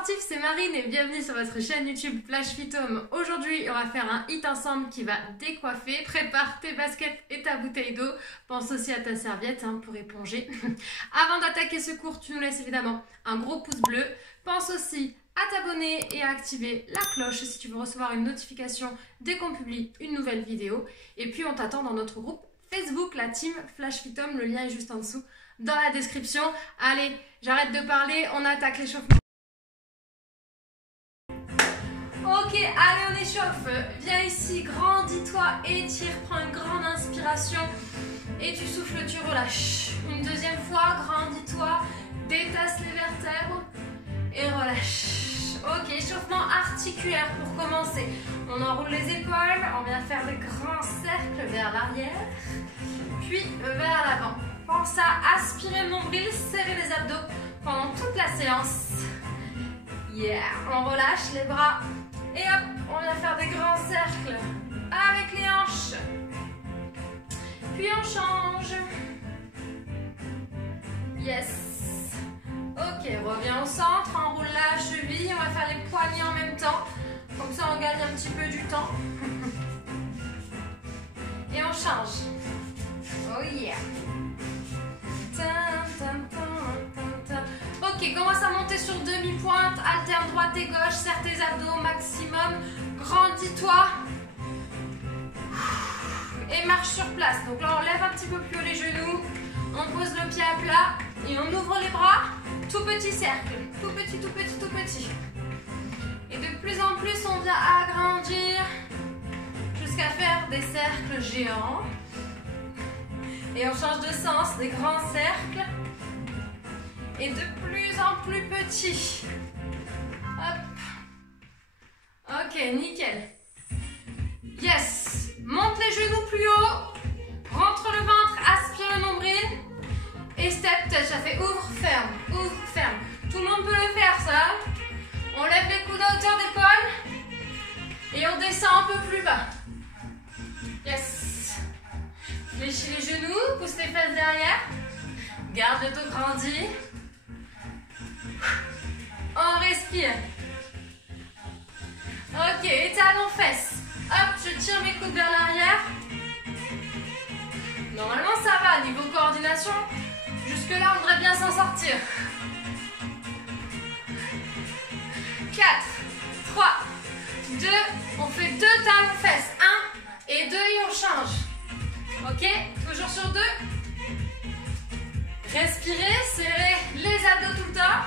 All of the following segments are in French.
sportifs, c'est Marine et bienvenue sur votre chaîne YouTube Flash Fit Home. Aujourd'hui, on va faire un hit ensemble qui va décoiffer. Prépare tes baskets et ta bouteille d'eau. Pense aussi à ta serviette pour éponger. Avant d'attaquer ce cours, tu nous laisses évidemment un gros pouce bleu. Pense aussi à t'abonner et à activer la cloche si tu veux recevoir une notification dès qu'on publie une nouvelle vidéo. Et puis, on t'attend dans notre groupe Facebook, la team Flash Fit Home. Le lien est juste en dessous dans la description. Allez, j'arrête de parler, on attaque l'échauffement. Ok, allez, on échauffe. Viens ici, grandis-toi, étire, prends une grande inspiration et tu souffles, tu relâches. Une deuxième fois, grandis-toi, détache les vertèbres et relâche. Ok, échauffement articulaire pour commencer. On enroule les épaules, on vient faire des grands cercles vers l'arrière, puis vers l'avant. Pense à aspirer le nombril, serrer les abdos pendant toute la séance. Yeah, on relâche les bras. Et hop, on vient faire des grands cercles avec les hanches. Puis on change. Yes. Ok, reviens au centre, enroule la cheville. On va faire les poignets en même temps. Comme ça, on gagne un petit peu du temps. Et on change. Oh yeah. Ok, commence à monter sur demi-pointe, alterne droite et gauche, serre tes abdos au maximum, grandis-toi et marche sur place. Donc là, on lève un petit peu plus haut les genoux, on pose le pied à plat et on ouvre les bras, tout petit cercle, tout petit, tout petit, tout petit. Et de plus en plus, on vient agrandir jusqu'à faire des cercles géants. Et on change de sens, des grands cercles. Et de plus en plus petits. Hop. Ok, nickel. Yes. Monte les genoux plus haut. Rentre le ventre, aspire le nombril. Et step touch. Ça fait ouvre, ferme, ouvre, ferme. Tout le monde peut le faire, ça. On lève les coudes à hauteur d'épaule. Et on descend un peu plus bas. Yes. Fléchis les genoux, pousse les fesses derrière. Garde le dos grandi. On respire. Ok, étalon fesses. Hop, je tire mes coudes vers l'arrière. Normalement ça va, niveau coordination. Jusque là on devrait bien s'en sortir. 4, 3, 2, on fait 2 talons fesses. 1 et 2 et on change. Ok, toujours sur 2. Respirez, serrez les abdos tout le temps.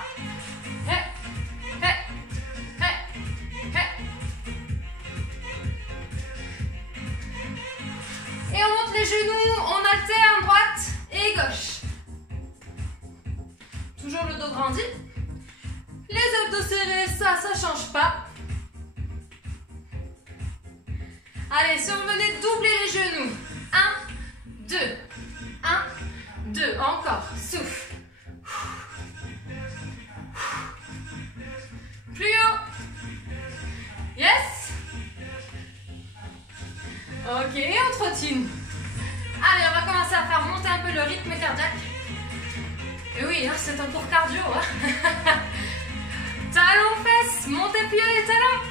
Et on monte les genoux, on alterne droite et gauche. Toujours le dos grandi. Les abdos serrés, ça change pas. Allez, si on venait doubler les genoux. 1, 2, 1, 2, encore, souffle. Plus haut. Yes. Ok, on trottine. Allez, on va commencer à faire monter un peu le rythme cardiaque. Et oui, c'est un cours cardio. Talons fesses, montez plus haut les talons.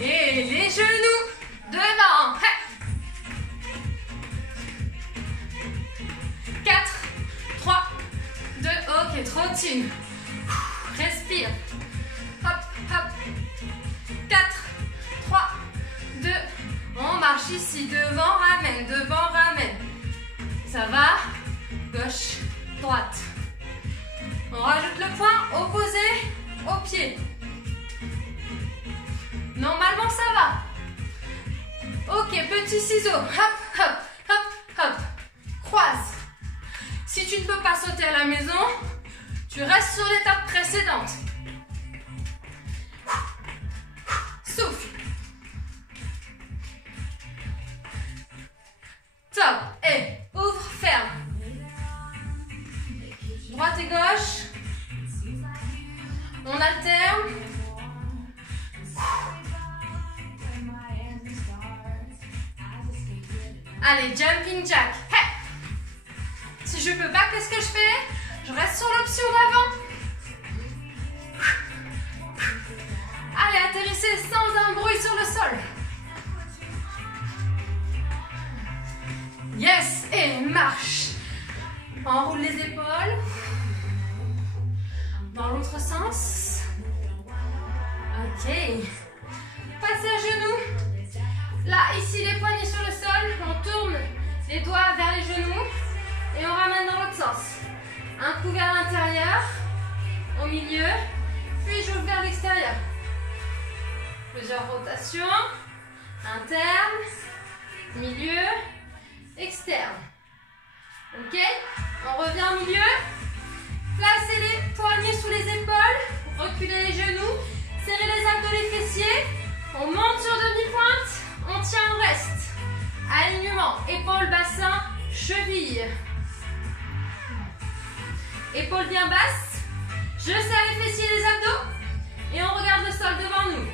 Et les genoux devant. 4, 3, 2, ok, trottine. Respire. Hop, hop. 4, 3, 2, on marche ici, devant, ramène, devant, ramène. Ça va? Gauche, droite. On rajoute le poing opposé au pied. Normalement, ça va. Ok, petit ciseau. Hop, hop, hop, hop. Croise. Si tu ne peux pas sauter à la maison, tu restes sur l'étape précédente. Souffle. Top. Et ouvre, ferme. Droite et gauche. On alterne. Allez, jumping jack. Hey. Si je peux pas, qu'est-ce que je fais? Je reste sur l'option d'avant. Allez, atterrissez sans un bruit sur le sol. Yes, et marche. Enroule les épaules. Dans l'autre sens. Ok. Passez à genoux. Là, ici, les poignets sur le sol. On tourne les doigts vers les genoux. Et on ramène dans l'autre sens. Un coup vers l'intérieur. Au milieu. Puis j'ouvre vers l'extérieur. Plusieurs rotations. Interne. Milieu. Externe. Ok? On revient au milieu. Placez les poignets sous les épaules. Reculez les genoux. Serrez les abdos, les fessiers. On monte sur demi-pointe. On tient, on reste. Alignement. Épaules, bassin, cheville. Épaules bien basses. Je serre les fessiers et les abdos. Et on regarde le sol devant nous.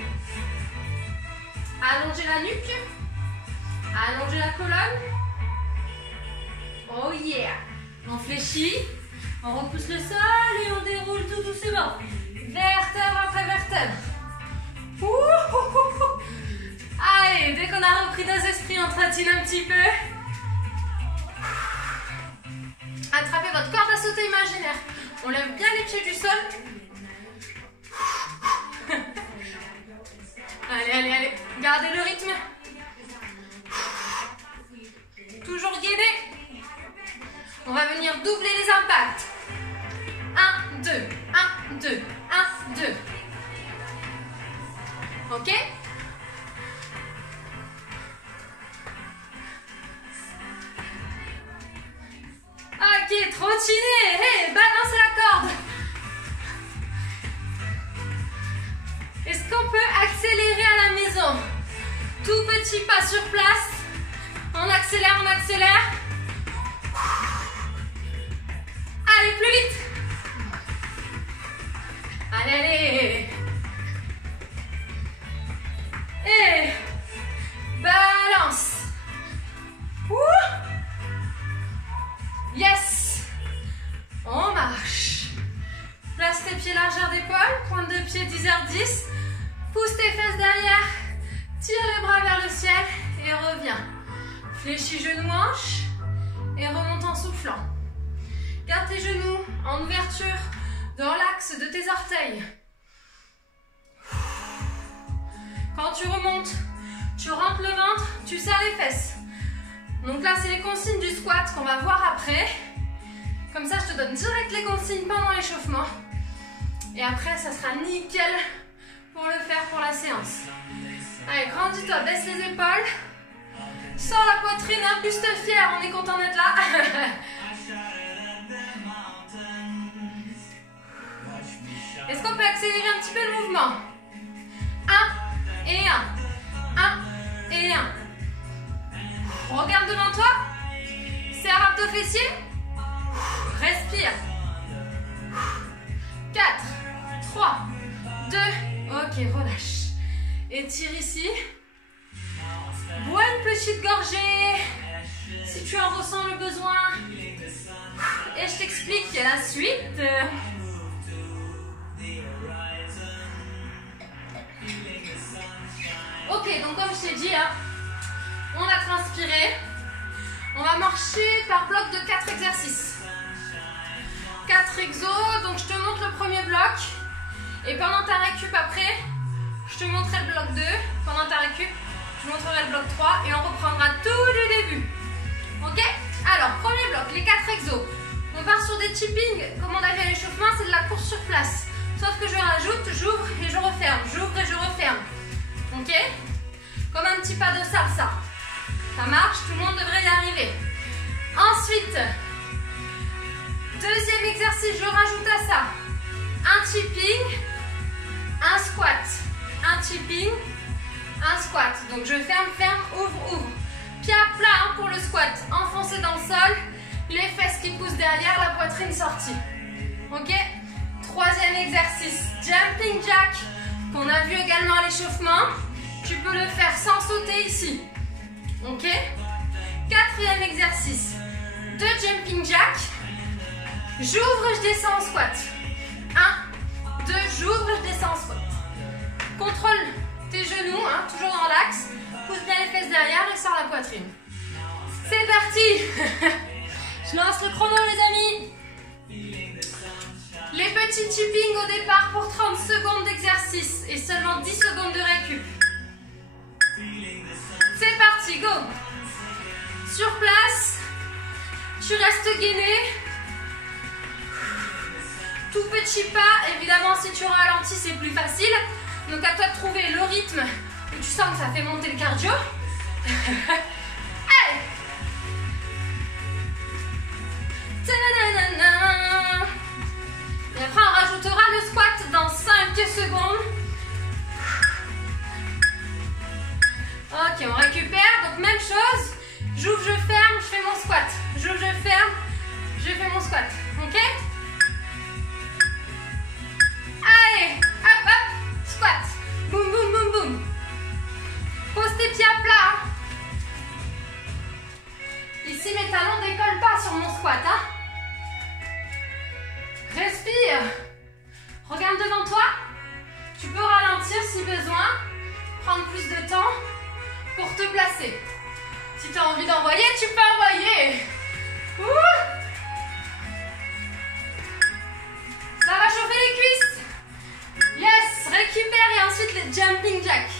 Allongez la nuque. Allongez la colonne. Oh yeah. On fléchit. On repousse le sol et on déroule tout doucement. Vertèbre après vertèbre. Allez, dès qu'on a repris nos esprits, on trottine un petit peu. Attrapez votre corde à sauter imaginaire. On lève bien les pieds du sol. Allez, allez, allez. Gardez le rythme. Toujours gainé. On va venir doubler les impacts. 1, 2, 1, 2, 1, 2. Ok? Ok, trottinez. Hey, balancez la corde. Est-ce qu'on peut accélérer à la maison? Tout petit pas sur place. On accélère, on accélère. Allez, plus vite. Allez, allez. Et balance. Yes. On marche. Place tes pieds largeur d'épaule. Pointe de pied 10h10. Pousse tes fesses derrière. Tire les bras vers le ciel et reviens. Fléchis genoux, hanches et remonte en soufflant. Garde tes genoux en ouverture dans l'axe de tes orteils. Quand tu remontes, tu rentres le ventre, tu serres les fesses. Donc là, c'est les consignes du squat qu'on va voir après. Comme ça, je te donne direct les consignes pendant l'échauffement. Et après, ça sera nickel pour le faire pour la séance. Allez, grandis-toi, baisse les épaules. Sors la poitrine, un buste fier, on est content d'être là. Est-ce qu'on peut accélérer un petit peu le mouvement? 1 et 1. 1 et 1. Regarde devant toi. Serre abdos fessiers. Respire. 4, 3, 2. Ok, relâche. Étire ici. Bois une petite gorgée si tu en ressens le besoin. Et je t'explique la suite. Ok, donc comme je t'ai dit, hein, on a transpiré. On va marcher par bloc de 4 exercices. 4 exos, donc je te montre le premier bloc. Et pendant ta récup après, je te montrerai le bloc 2. Pendant ta récup, je montrerai le bloc 3 et on reprendra tout du début. Ok? Alors, premier bloc, les 4 exos. On part sur des chippings, comme on a vu à l'échauffement, c'est de la course sur place. Sauf que je rajoute, j'ouvre et je referme. J'ouvre et je referme. Ok? Comme un petit pas de salsa. Ça marche, tout le monde devrait y arriver. Ensuite, deuxième exercice, je rajoute à ça un chipping, un squat. Un chipping, un squat. Donc je ferme, ferme, ouvre, ouvre. Pied à plat hein, pour le squat. Enfoncé dans le sol. Les fesses qui poussent derrière, la poitrine sortie. Ok? Troisième exercice, jumping jack, qu'on a vu également à l'échauffement. Tu peux le faire sans sauter ici. Ok? Quatrième exercice, 2 jumping jack. J'ouvre, je descends en squat. 1, 2, j'ouvre, je descends en squat. Contrôle tes genoux, hein, toujours dans l'axe. Pousse bien les fesses derrière et sors la poitrine. C'est parti. Je lance le chrono les amis. Les petits tipping au départ pour 30 secondes d'exercice et seulement 10 secondes de récup. C'est parti, go. Sur place, tu restes gainé. Tout petit pas, évidemment si tu ralentis c'est plus facile. Donc à toi de trouver le rythme où tu sens que ça fait monter le cardio. Allez. Ta-na-na-na. Et après on rajoutera le squat dans 5 secondes. Ok, on récupère. Donc même chose. J'ouvre, je ferme, je fais mon squat. J'ouvre, je ferme, je fais mon squat. Ok? Allez, hop, hop, squat. Boum, boum, boum, boum. Pose tes pieds à plat. Ici, mes talons ne décollent pas sur mon squat. Hein? Respire. Regarde devant toi. Tu peux ralentir si besoin. Prendre plus de temps pour te placer. Si tu as envie d'envoyer, tu peux envoyer. Ouh. Ça va chauffer les cuisses. Yes, récupère et ensuite les jumping jacks.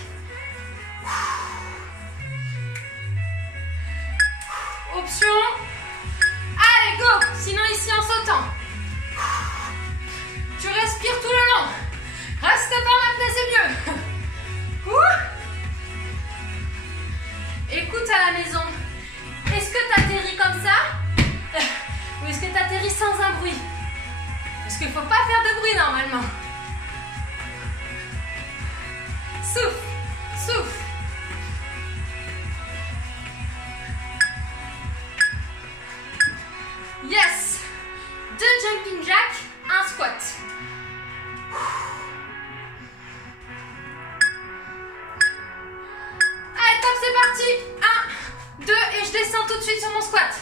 Option. Allez, go. Sinon ici en sautant. Tu respires tout le long. Reste pas maintenant, c'est mieux. Écoute à la maison. Est-ce que tu atterris comme ça ou est-ce que tu atterris sans un bruit? Parce qu'il ne faut pas faire de bruit normalement. Souffle, souffle. Yes. 2 jumping jacks, 1 squat. Allez, top, c'est parti. 1, 2, et je descends tout de suite sur mon squat.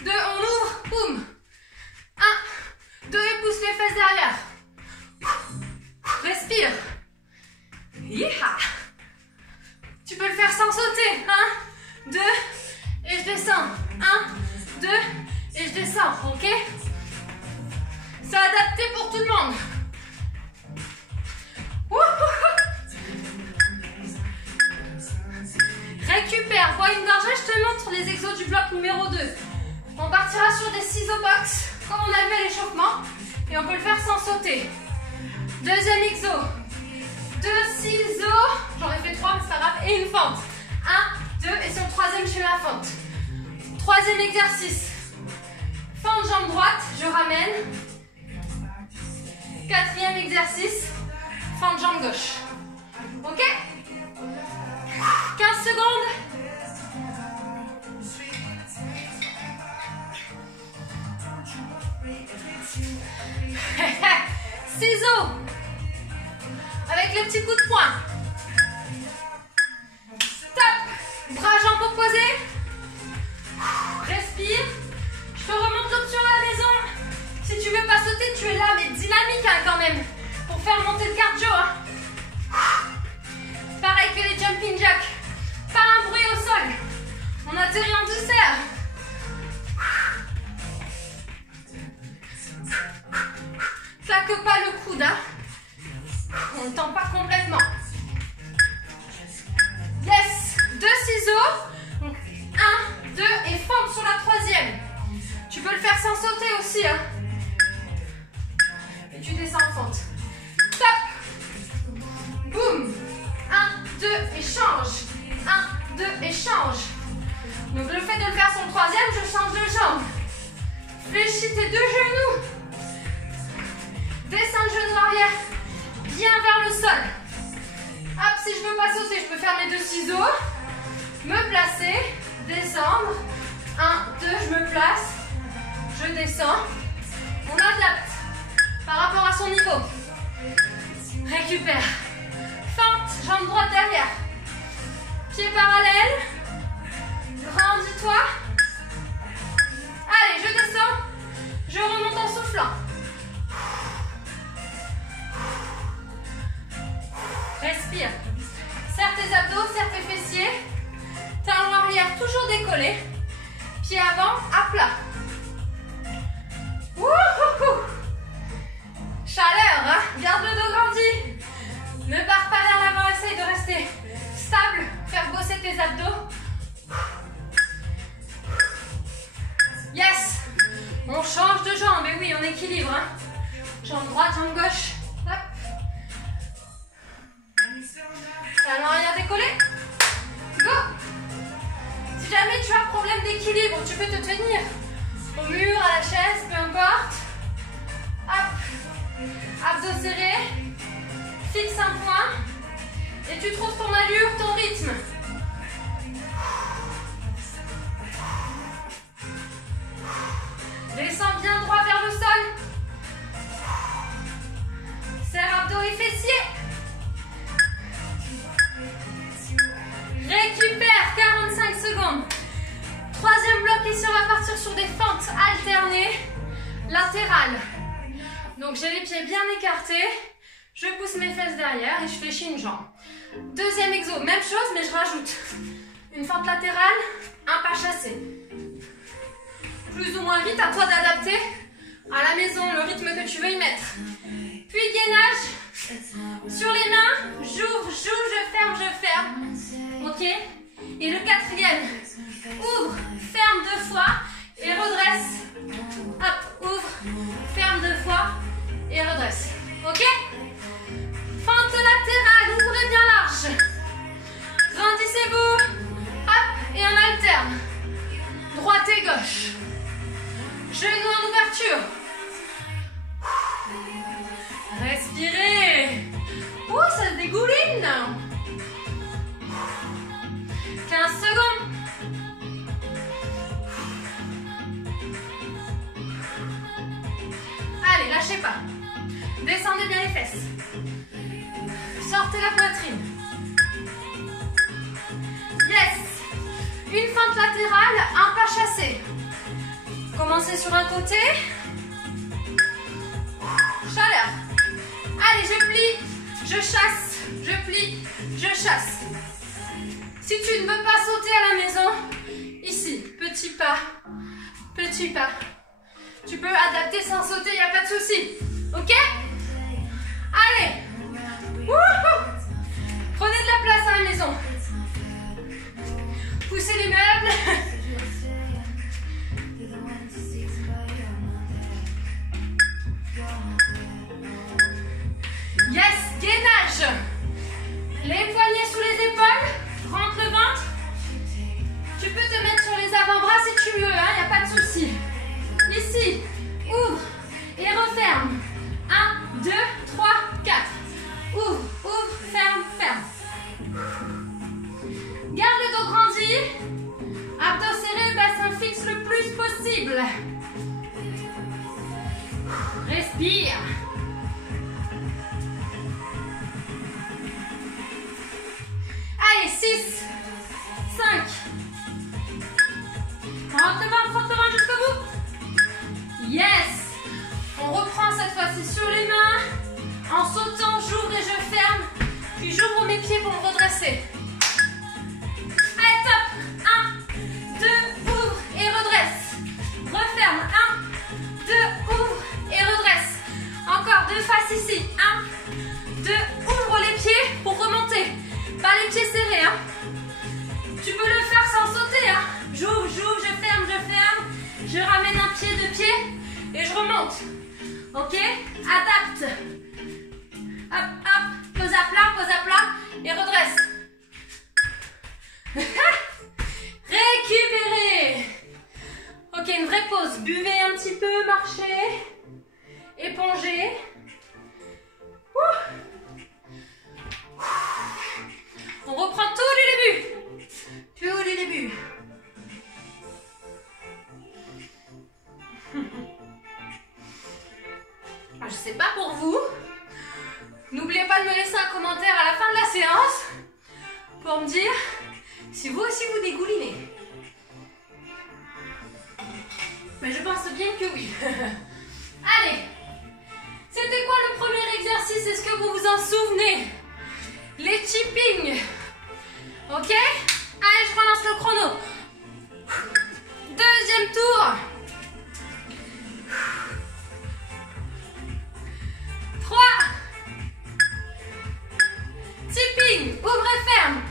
1, 2, on ouvre, boum. 1, 2, et pousse les fesses derrière. Respire. Yeeha. Tu peux le faire sans sauter. 1, 2, et je descends. 1, 2, et je descends, ok? C'est adapté pour tout le monde. Récupère, bois une gorgée, je te montre les exos du bloc numéro 2. On partira sur des ciseaux box, comme on a vu à l'échauffement, et on peut le faire sans sauter. Deuxième exo, 2 ciseaux, j'en ai fait 3, mais c'est pas grave, et une fente. 1, 2, et sur le troisième, je fais ma fente. Troisième exercice, fente jambe droite, je ramène. Quatrième exercice, fente jambe gauche. Ok? 15 secondes. Ciseaux. Avec le petit coup de poing. Top. Bras jambes opposés. Respire. Je te remonte l'option à la maison. Si tu veux pas sauter, tu es là, mais dynamique hein, quand même. Pour faire monter le cardio. Hein. Pareil que les jumping jacks. Pas un bruit au sol. On atterrit en douceur. Claque pas le coude. Hein. On ne tend pas complètement. Yes. 2 ciseaux. Donc 1, 2 et fente sur la troisième. Tu peux le faire sans sauter aussi. Hein. Et tu descends en fente. Top. Boum. 1, 2 et change. 1, 2 et change. Donc le fait de le faire sur le troisième, je change de jambe. Fléchis tes 2 genoux. Descends le genou arrière. Bien vers le sol. Hop, si je veux pas sauter, je peux faire mes 2 ciseaux. Me placer. Descendre. 1, 2, je me place. Je descends. On adapte par rapport à son niveau. Récupère. Fente, jambe droite derrière. Pieds parallèles. Grandis-toi. Allez, je descends. Je remonte en soufflant. Respire. Serre tes abdos, serre tes fessiers. Talon arrière toujours décollé. Pied avant, à plat. Wouhou! Chaleur, hein? Garde le dos grandi. Ne pars pas vers l'avant, essaye de rester stable. Faire bosser tes abdos. Yes! On change de jambe, et oui, on équilibre. Hein? Jambe droite, jambe gauche. Hop. Talon arrière décollé. Go! Si jamais tu as un problème d'équilibre, tu peux te tenir au mur, à la chaise, peu importe. Hop. Abdos serrés. Fixe un point. Et tu trouves ton allure, ton rythme. Descends bien droit vers le sol. Serre abdos et fessiers. Récupère 45 secondes. Troisième bloc ici, on va partir sur des fentes alternées latérales. Donc j'ai les pieds bien écartés. Je pousse mes fesses derrière et je fléchis une jambe. Deuxième exo, même chose mais je rajoute une fente latérale, un pas chassé. Plus ou moins vite, à toi d'adapter à la maison le rythme que tu veux y mettre. Puis gainage sur les mains, j'ouvre, je ferme. Ok? Et le quatrième, ouvre, ferme 2 fois et redresse. Hop, ouvre, ferme 2 fois et redresse. Ok? Fente latérale, ouvrez bien large. Grandissez-vous. Hop, et on alterne. Droite et gauche. Genou en ouverture. Respirez. Oh, ça se dégouline. 15 secondes. Allez, lâchez pas. Descendez bien les fesses. Sortez la poitrine. Yes. Une fente latérale, un pas chassé. Commencez sur un côté. Chaleur. Allez, je plie, je chasse, je plie, je chasse. Si tu ne veux pas sauter à la maison, ici, petit pas, petit pas. Tu peux adapter sans sauter, il n'y a pas de souci. Ok? Allez. Wouhou. Prenez de la place à la maison. Poussez les meubles. Yes, gainage. Les poignets sous les épaules. Rentre le ventre. Tu peux te mettre sur les avant-bras si tu veux, hein, il n'y a pas de souci. Ici, ouvre et referme. 1, 2, 3, 4. Ouvre, ouvre, ferme, ferme. Garde le dos grandi. Abdos serrés, bassin fixe le plus possible. Respire. Allez, 6, 5. Rentre le ventre jusqu'au bout. Yes. On reprend cette fois-ci sur les mains. En sautant, j'ouvre et je ferme. Puis j'ouvre mes pieds pour me redresser. Allez, top. 1, 2, ouvre et redresse. Referme. 1, 2, ouvre et redresse. Encore 2 faces ici. 1, 2, ouvre les pieds pour remonter. Pas les pieds serrés, hein. Tu peux le faire sans sauter, hein. J'ouvre, je ferme, je ramène un pied, 2 pieds et je remonte. Ok? Adapte. Hop, hop, pose à plat et redresse. Récupérez. Ok, une vraie pause. Buvez un petit peu, marchez, épongez. On reprend tout du début. Tout du début. Je sais pas pour vous. N'oubliez pas de me laisser un commentaire à la fin de la séance pour me dire si vous aussi vous dégoulinez. Mais je pense bien que oui. Allez. C'était quoi le premier exercice? Est-ce que vous vous en souvenez? Les chipping. Ok? Allez, je relance le chrono. Deuxième tour. 3. Tipping. Ouvre et ferme.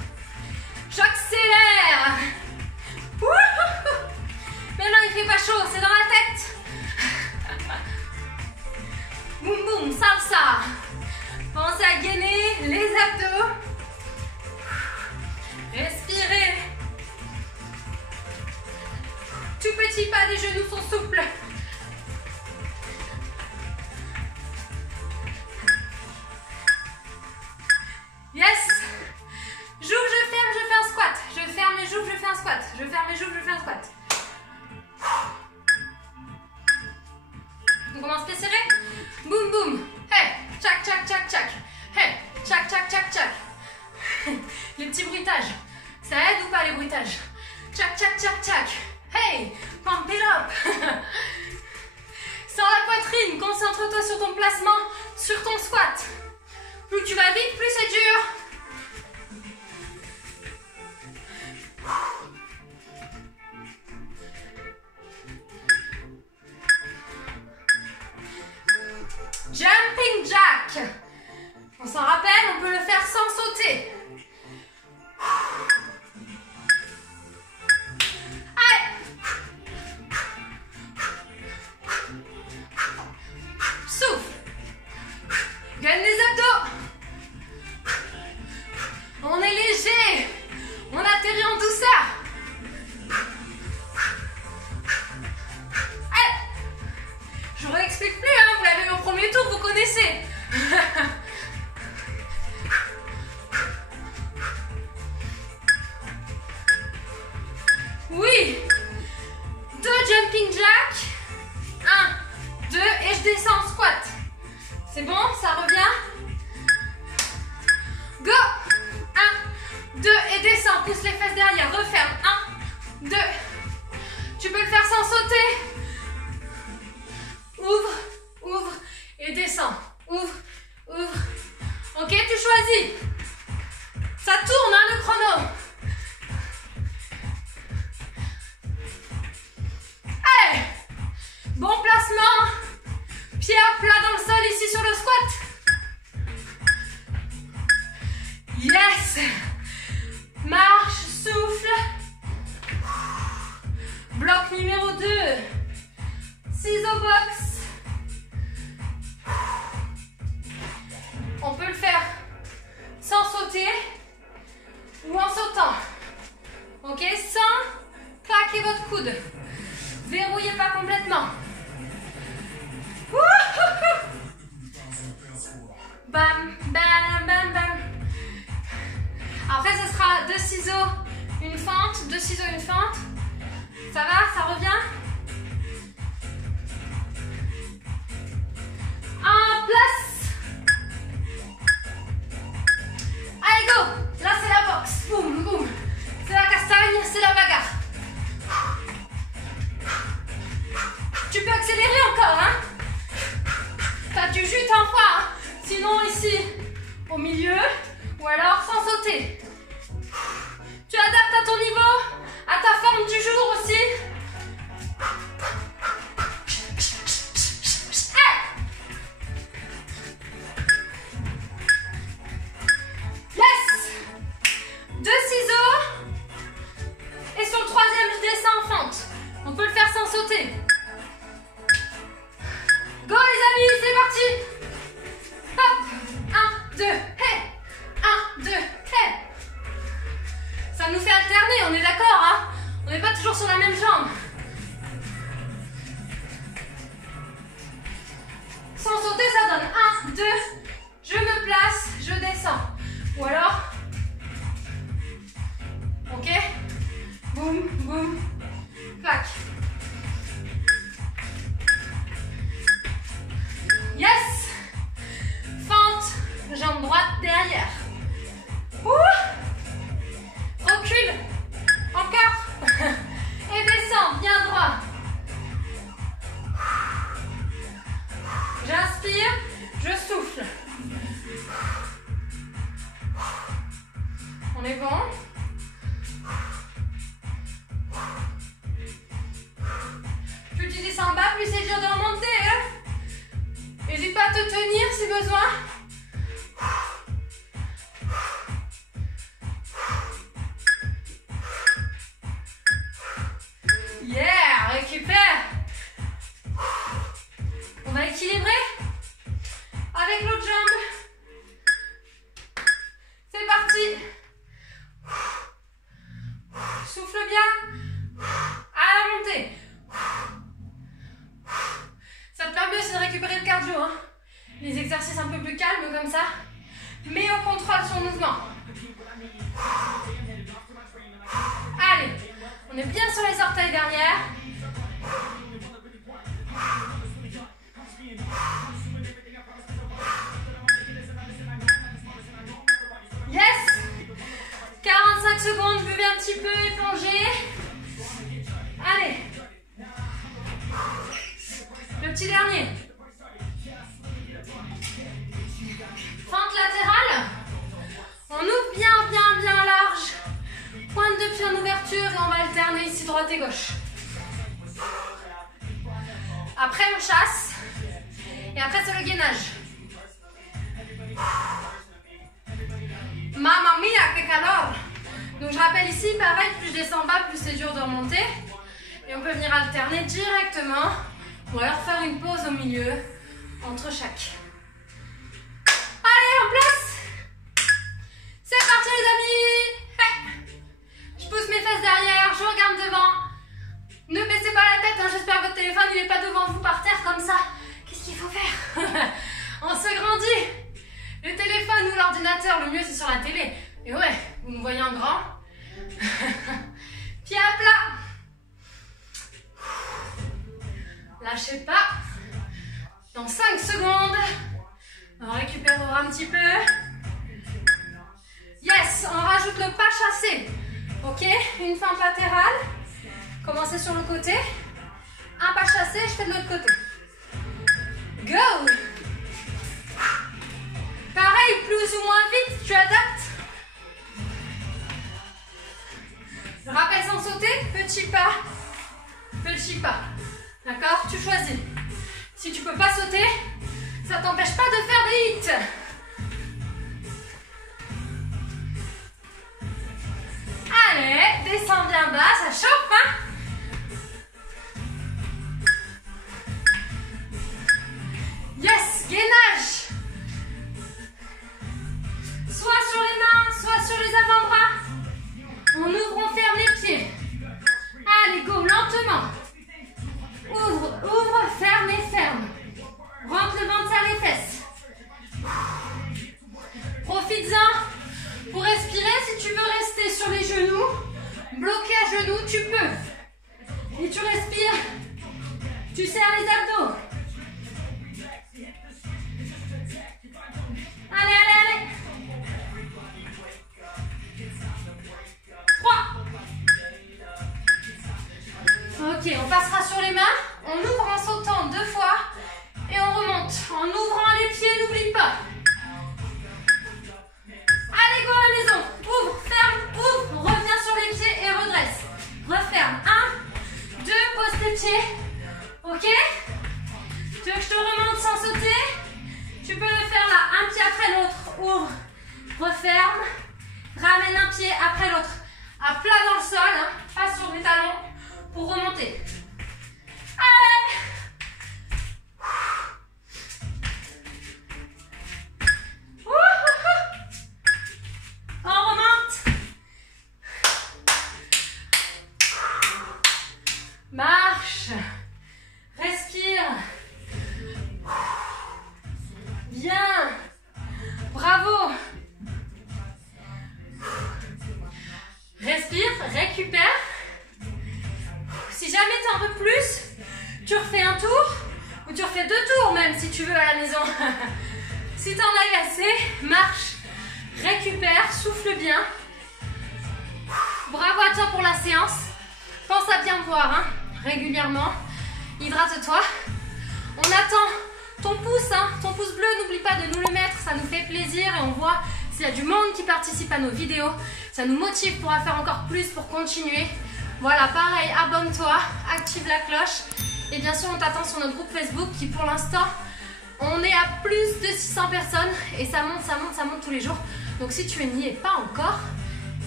J'accélère. Maintenant, il fait pas chaud, c'est dans la tête. Boum boum, salsa. Pensez à gainer les abdos. Respirez. Tout petit pas, les genoux sont souples. Yes. J'ouvre, je ferme, je fais un squat. Je ferme et j'ouvre, je fais un squat. Je ferme et j'ouvre, je fais un squat. On commence à serrer. Boum boum. Hey, tchac tchac tchac tchac. Hey, tchac tchac tchac tchac. Les petits bruitages. Ça aide ou pas les bruitages? Tchac tchac tchac tchac. Hey, pump it up. Sors la poitrine, concentre-toi sur ton placement, sur ton squat. Plus tu vas vite, plus c'est dur. Jumping jack. On s'en rappelle, on peut le faire sans sauter. Allez. Souffle. Gagne les abdos. On est léger. On atterrit en douceur. Allez. Je vous réexplique plus, hein, vous l'avez eu au premier tour, vous connaissez. Oui. 2 jumping jack. 1, 2 et je descends en squat. C'est bon, ça revient. Go. 1, 2 et descends. Pousse les fesses derrière. Referme. 1, 2. Tu peux le faire sans sauter. Ouvre, ouvre et descends. Ouvre, ouvre. Ok, tu choisis. Ça tourne, hein, le chrono. Allez. Bon placement. Pied à plat dans le sol ici sur le squat. Yes. Marche, souffle. Bloc numéro 2. Ciseaux box. On peut le faire sans sauter ou en sautant. Ok, sans claquer votre coude. Verrouillez pas complètement. Bam, bam, bam, bam. Après, ce sera 2 ciseaux, une fente, 2 ciseaux, une fente. Ça va? Ça revient? En place. Allez, go. Là, c'est la boxe. Boum, boum. C'est la castagne, c'est la bagarre. Tu peux accélérer encore, hein? T'as du jus en fois, hein? Sinon, ici, au milieu, ou alors sans sauter. Tu adaptes à ton niveau, à ta forme du jour aussi. Yes. 2 ciseaux. Et sur le 3e, je descends en fente. On peut le faire sans sauter. Go les amis, c'est parti. Hop. 1, 2, hey. J'inspire, je souffle. On est bon? Plus tu descends en bas, plus c'est dur de remonter. N'hésite pas à te tenir si besoin. Yeah, récupère. On va équilibrer avec l'autre jambe. C'est parti. Souffle bien. À la montée. Ça te permet aussi de récupérer le cardio. Hein. Les exercices un peu plus calmes comme ça. Mais on contrôle son mouvement. Allez, on est bien sur les orteils derrière. Yes! 45 secondes, buvez un petit peu et plongez. Allez. Le petit dernier. Fente latérale. On ouvre bien large. Pointe de pied en ouverture et on va alterner ici droite et gauche. Après on chasse. Et après c'est le gainage. Mamma mia, que calor! Donc je rappelle ici, pareil, plus je descends bas, plus c'est dur de remonter. Et on peut venir alterner directement. Ou alors faire une pause au milieu entre chaque. Allez, en place! C'est parti les amis! Je pousse mes fesses derrière, je regarde devant. Ne baissez pas la tête, hein, j'espère que votre téléphone il n'est pas devant vous par terre comme ça. Qu'est-ce qu'il faut faire? On se grandit. Le téléphone ou l'ordinateur, le mieux c'est sur la télé. Et ouais, vous me voyez en grand. Pied à plat. Lâchez pas. Dans 5 secondes, on récupérera un petit peu. Yes, on rajoute le pas chassé. Ok, une fente latérale. Commencez sur le côté. Un pas chassé, je fais de l'autre côté. Go! Pareil, plus ou moins vite, tu adaptes. Rappel sans sauter, petit pas. Petit pas. D'accord? Tu choisis. Si tu peux pas sauter, ça t'empêche pas de faire des hits. Allez, descends bien bas, ça chauffe, hein? Yes, gainage. Soit sur les mains, soit sur les avant-bras. On ouvre, on ferme les pieds. Allez, go, lentement. Ouvre, ouvre, ferme et ferme. Rentre le ventre, serre les fesses. Profites-en pour respirer. Si tu veux rester sur les genoux, bloqué à genoux, tu peux. Et tu respires. Tu serres les abdos. Allez, allez, allez. 3. Ok, on passera sur les mains. On ouvre en sautant 2 fois. Et on remonte. En ouvrant les pieds, n'oublie pas. Allez, go à la maison. Ouvre, ferme, ouvre. Reviens sur les pieds et redresse. Referme. 1, 2, pose tes pieds. Ok? Tu veux que je te remonte sans sauter? Tu peux le faire là, un pied après l'autre. Ouvre, referme, ramène un pied après l'autre. À plat dans le sol, hein, pas sur les talons pour remonter. Allez! On remonte. Marche. Respire. Bien. Bravo. Respire, récupère. Si jamais tu en veux plus, tu refais un tour ou tu refais 2 tours même si tu veux à la maison. Si tu en as assez, marche, récupère, souffle bien. Bravo à toi pour la séance. Pense à bien boire hein, régulièrement. Hydrate-toi. On attend ton pouce, hein, ton pouce bleu, n'oublie pas de nous le mettre, ça nous fait plaisir et on voit s'il y a du monde qui participe à nos vidéos. Ça nous motive pour en faire encore plus, pour continuer. Voilà, pareil, abonne-toi, active la cloche. Et bien sûr, on t'attend sur notre groupe Facebook qui pour l'instant, on est à plus de 600 personnes. Et ça monte, ça monte, ça monte tous les jours. Donc si tu n'y es pas encore,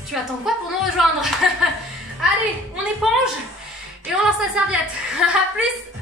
tu attends quoi pour nous rejoindre? Allez, on éponge et on lance la serviette. À plus!